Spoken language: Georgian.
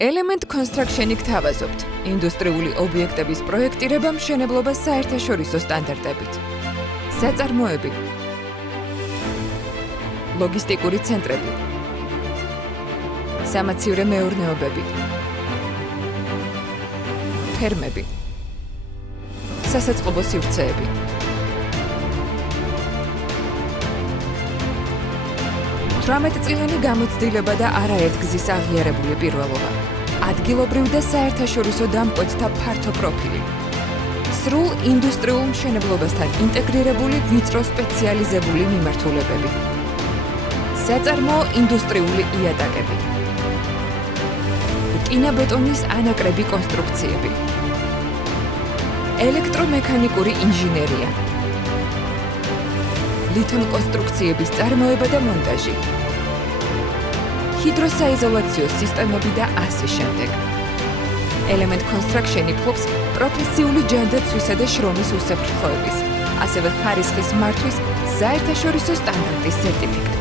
Element Construction-ი გთავაზობთ ინდუსტრიული ობიექტების პროექტირება მშენებლობას საერთაშორისო სტანდარტებით. საწარმოები, ლოგისტიკური ცენტრები, სამაცივრე მეურნეობები, ფერმები, სასაწყობო სივრცეები. წლიანი გამოცდილება და არაერთგზის აღიარებული პირველობა. ადგილობრივ და საერთაშორისო დამკვეთთა ფართო პროფილი. სრულ ინდუსტრიულ მშენებლობასთან ინტეგრირებული ვიწრო სპეციალიზებული მიმართულებები. საწარმოო ინდუსტრიული იატაკები. რკინა-ბეტონის ანაკრები კონსტრუქციები. ელექტრომექანიკური ინჟინერია. ლითონ კონსტრუქციების წარმოება და მონტაჟი. ჰიდროსაიზოლაციო სისტემები და ასე შემდეგ. Element Construction-ი ფლობს პროფესიული ჯანდაცვისა და შრომის უსაფრთხოების, ასევე ხარისხის მართვის საერთაშორისო სტანდარტის სერტიფიკატს.